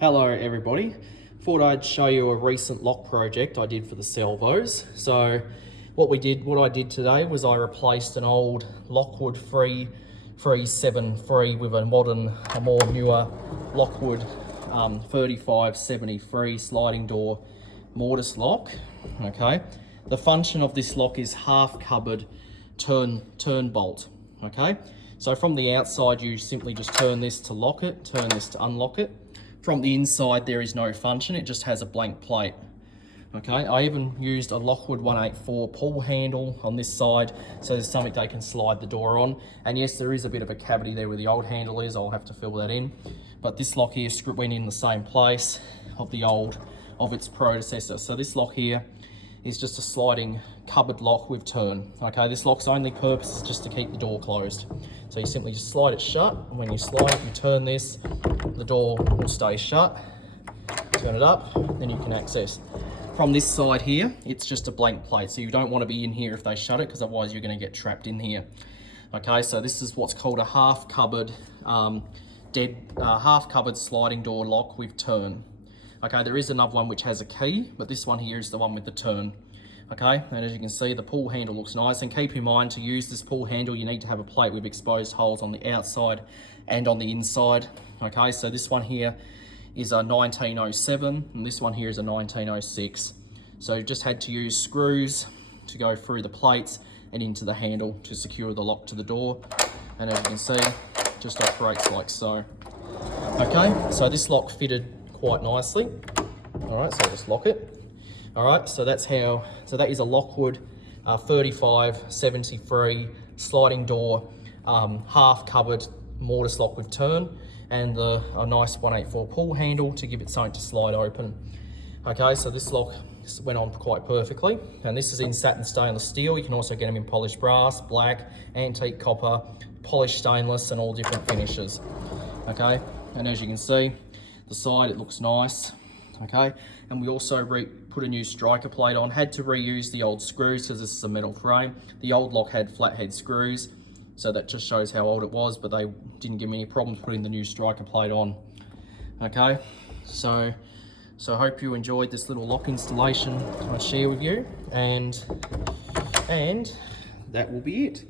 Hello everybody, thought I'd show you a recent lock project I did for the Salvos. So what I did today was I replaced an old Lockwood 373 with a more newer Lockwood 3573 sliding door mortise lock. Okay, the function of this lock is half cupboard turn bolt. Okay, so from the outside you simply just turn this to lock it, turn this to unlock it. From the inside there is no function, it just has a blank plate. Okay, I even used a Lockwood 184 pull handle on this side, so there's something they can slide the door on. And yes, there is a bit of a cavity there where the old handle is, I'll have to fill that in. But this lock here went in the same place of its predecessor. So this lock here is just a sliding cupboard lock with turn. Okay, this lock's only purpose is just to keep the door closed. So you simply just slide it shut, and when you slide it, you turn this, the door will stay shut. Turn it up, then you can access. From this side here, it's just a blank plate, so you don't want to be in here if they shut it, because otherwise you're going to get trapped in here. Okay, so this is what's called a half cupboard sliding door lock with turn. Okay, there is another one which has a key, but this one here is the one with the turn. Okay, and as you can see, the pull handle looks nice, and keep in mind, to use this pull handle you need to have a plate with exposed holes on the outside and on the inside. Okay, so this one here is a 1907 and this one here is a 1906. So you just had to use screws to go through the plates and into the handle to secure the lock to the door, and as you can see, it just operates like so. Okay, so this lock fitted quite nicely. All right, so just lock it. All right, so that is a Lockwood 3573 sliding door half cupboard mortise lock with turn, and a nice 184 pull handle to give it something to slide open. Okay, so this lock went on quite perfectly, and this is in satin stainless steel. You can also get them in polished brass, black, antique copper, polished stainless, and all different finishes. Okay, and as you can see, the side, it looks nice. Okay, and we also put a new striker plate on. Had to reuse the old screws because this is a metal frame. The old lock had flathead screws, so that just shows how old it was, but they didn't give me any problems putting the new striker plate on. Okay, so I hope you enjoyed this little lock installation I share with you, and that will be it.